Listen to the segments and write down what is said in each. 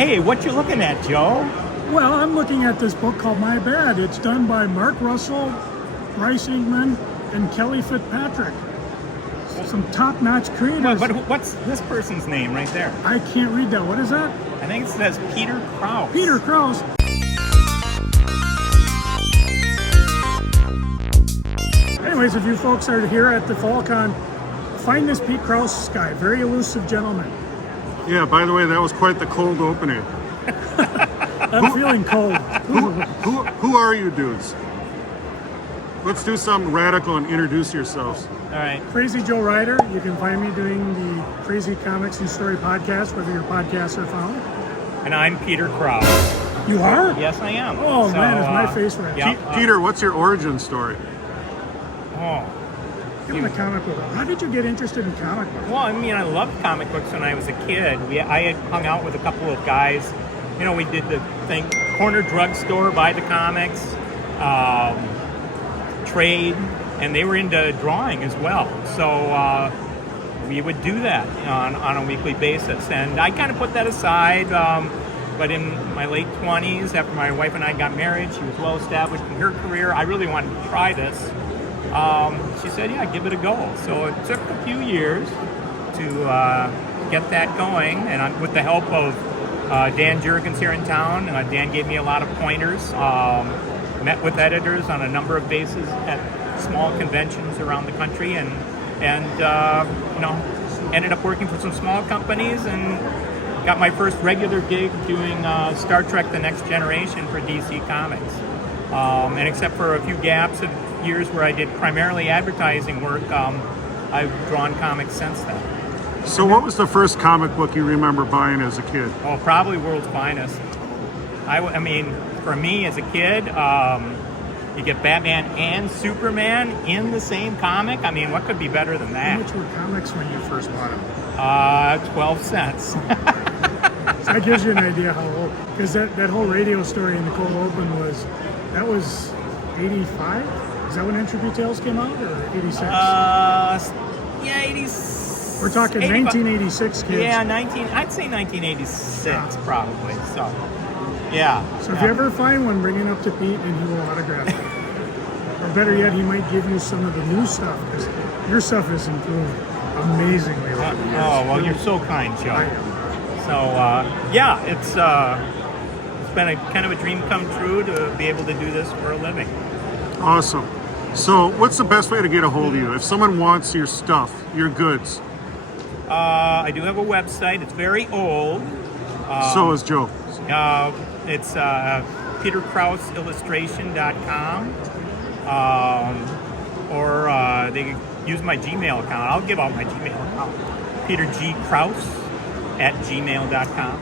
Hey, what you looking at, Joe? Well, I'm looking at this book called My Bad. It's done by Mark Russell, Bryce Ingman, and Kelly Fitzpatrick. Some top-notch creators. But what's this person's name right there? I can't read that. What is that? I think it says Peter Krause. Peter Krause. Anyways, if you folks are here at the FallCon, find this Pete Krause guy. Very elusive gentleman. Yeah, by the way, that was quite the cold opening. I'm feeling cold. Who are you dudes? Let's do something radical and introduce yourselves. All right. Crazy Joe Ryder. You can find me doing the Crazy Comics and Story podcast, wherever your podcasts are found. And I'm Peter Krause. You are? Yes, I am. Oh, man, is my face red. Yeah. Peter, what's your origin story? Oh. Give me the comic book. How did you get interested in comic books? Well, I mean, I loved comic books when I was a kid. I had hung out with a couple of guys. You know, we did the thing, corner drugstore, buy the comics, trade, and they were into drawing as well. So we would do that on a weekly basis. And I kind of put that aside. But in my late 20s, after my wife and I got married, she was well established in her career. I really wanted to try this. She said, yeah, give it a go. So it took a few years to get that going. And with the help of Dan Jurgens here in town, Dan gave me a lot of pointers. Met with editors on a number of bases at small conventions around the country, and you know, ended up working for some small companies and got my first regular gig doing Star Trek: The Next Generation for DC Comics. And except for a few gaps of years where I did primarily advertising work, I've drawn comics since then. So what was the first comic book you remember buying as a kid? Oh, probably World's Finest. I mean, for me as a kid, you get Batman and Superman in the same comic. I mean, what could be better than that? How much were comics when you first bought them? 12 cents. So that gives you an idea how old. Because that whole radio story in the cold open was 85? Is that when Entropy Tales came out, or 86? Yeah, 86. We're talking 1986, kids. Yeah, I'd say 1986 probably. So, yeah. So if you ever find one, bring it up to Pete and he will autograph it. Or better yet, he might give you some of the new stuff, because your stuff has improved amazingly over the years. Oh, well, you're so kind, Joe. I am. So, yeah, it's been a kind of a dream come true to be able to do this for a living. Awesome. So what's the best way to get a hold of you? If someone wants your stuff, your goods. I do have a website. It's very old. So is Joe. It's peterkrauseillustration.com. Or they can use my Gmail account. I'll give out my Gmail account. petergkrause@gmail.com.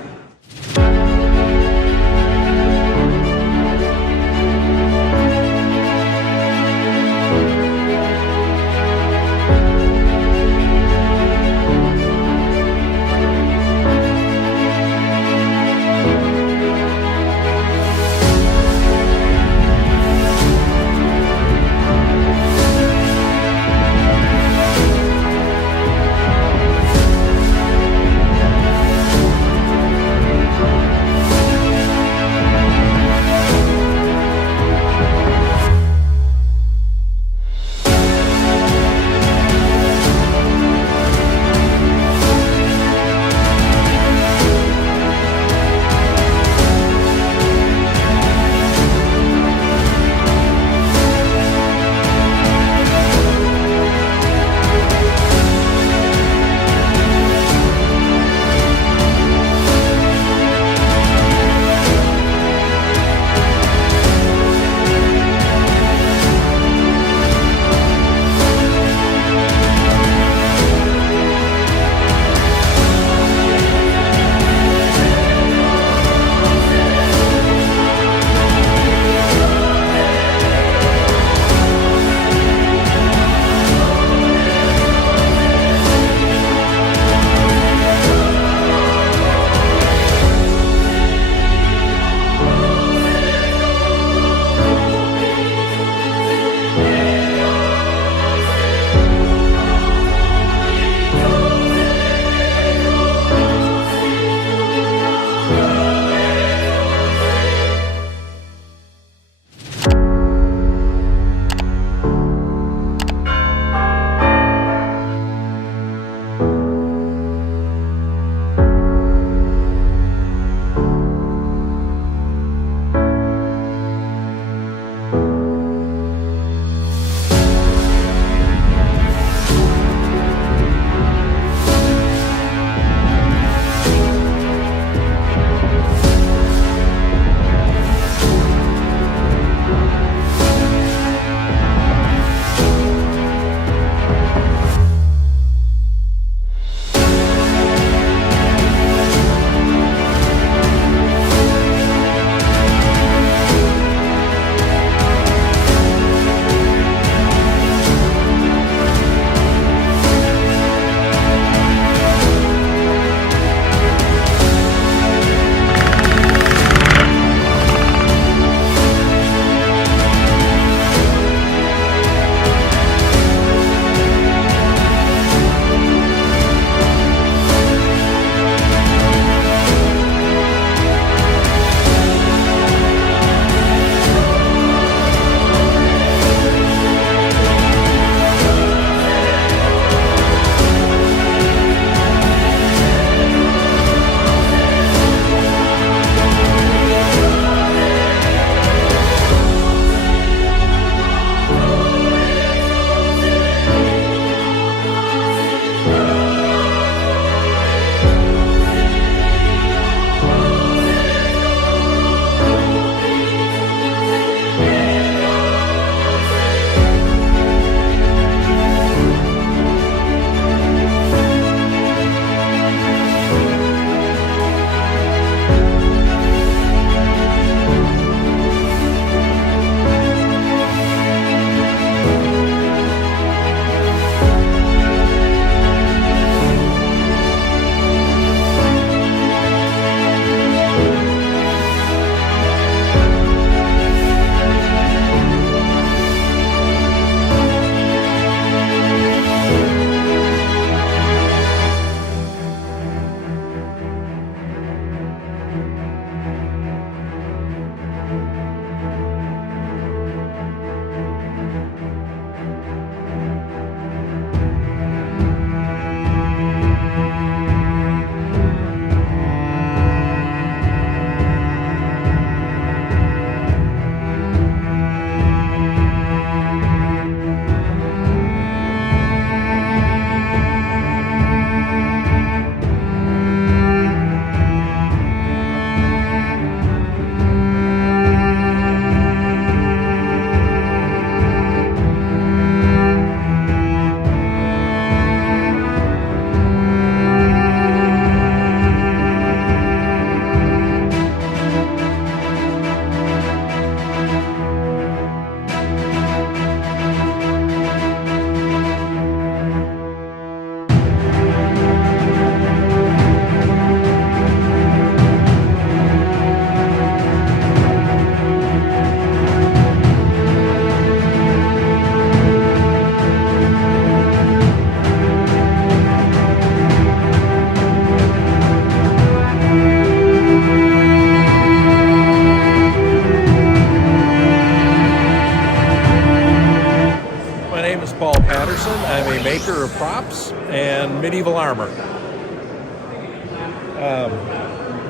I'm a maker of props and medieval armor.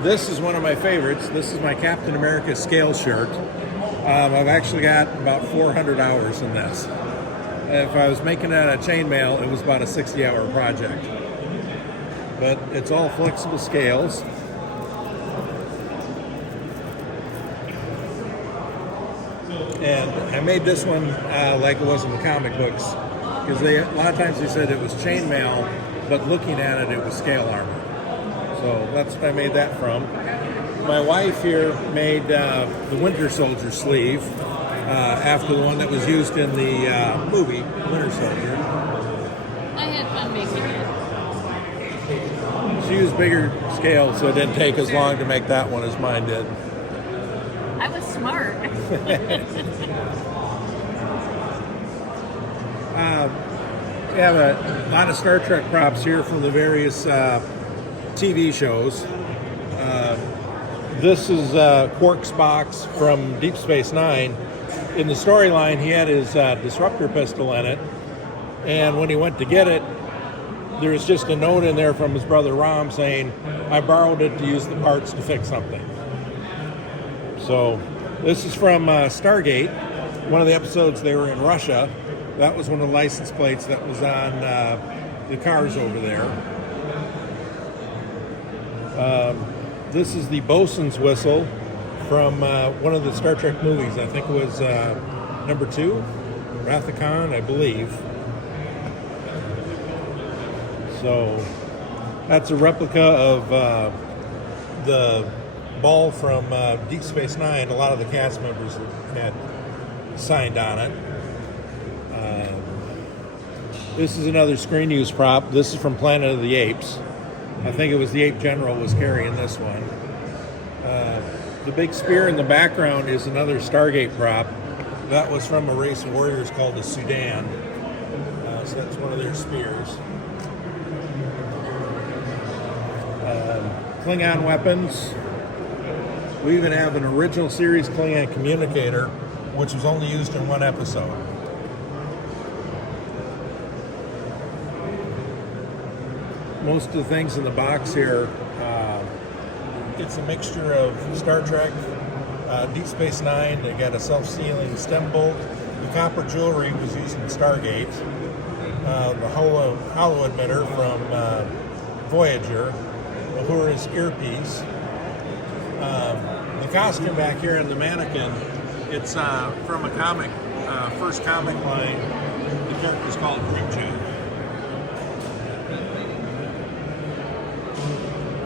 This is one of my favorites. This is my Captain America scale shirt. I've actually got about 400 hours in this. If I was making that out of chainmail, it was about a 60-hour project. But it's all flexible scales. And I made this one like it was in the comic books, because a lot of times they said it was chainmail, but looking at it, it was scale armor. So that's what I made that from. My wife here made the Winter Soldier sleeve after the one that was used in the movie Winter Soldier. I had fun making it. She used bigger scales, so it didn't take as long to make that one as mine did. I was smart. We have a lot of Star Trek props here from the various TV shows. This is Quark's box from Deep Space Nine. In the storyline, he had his disruptor pistol in it, and when he went to get it, there was just a note in there from his brother Rom saying, "I borrowed it to use the parts to fix something." So this is from Stargate, one of the episodes they were in Russia. That was one of the license plates that was on the cars over there. This is the bosun's whistle from one of the Star Trek movies. I think it was number 2, Wrath of Khan, I believe. So that's a replica of the ball from Deep Space Nine. A lot of the cast members had signed on it. This is another screen use prop. This is from Planet of the Apes. I think it was the Ape General was carrying this one. The big spear in the background is another Stargate prop. That was from a race of warriors called the Sudan. So that's one of their spears. Klingon weapons. We even have an original series Klingon communicator, which was only used in one episode. Most of the things in the box here, it's a mixture of Star Trek, Deep Space Nine. They got a self-sealing stem bolt. The copper jewelry was used in Stargate. The hollow emitter from Voyager. Uhura's earpiece. The costume back here in the mannequin, it's from a comic, first comic line. The character's called Grimjaw.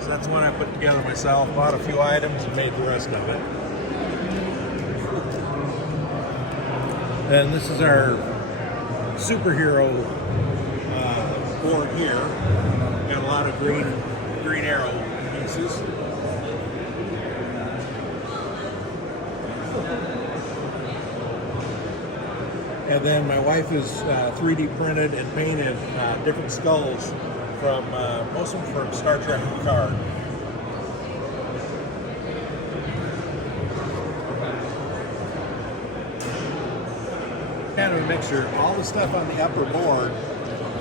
So that's one I put together myself, bought a few items and made the rest of it. And this is our superhero board here. Got a lot of green arrow pieces. And then my wife has 3D printed and painted different skulls from, most of them from Star Trek Picard. kind of a mixture. All the stuff on the upper board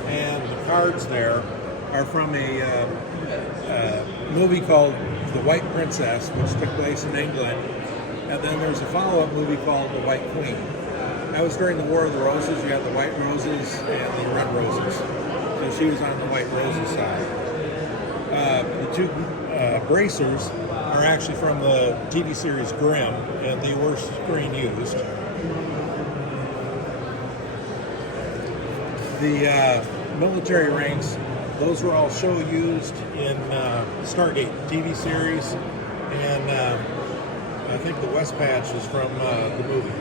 and the cards there are from a movie called The White Princess, which took place in England. And then there's a follow-up movie called The White Queen. That was during the War of the Roses. You got the white roses and the red roses. So she was on the white roses side. The two bracers are actually from the TV series Grimm, and they were screen used. The military ranks, those were all show used in Stargate TV series, and I think the West Patch is from the movie.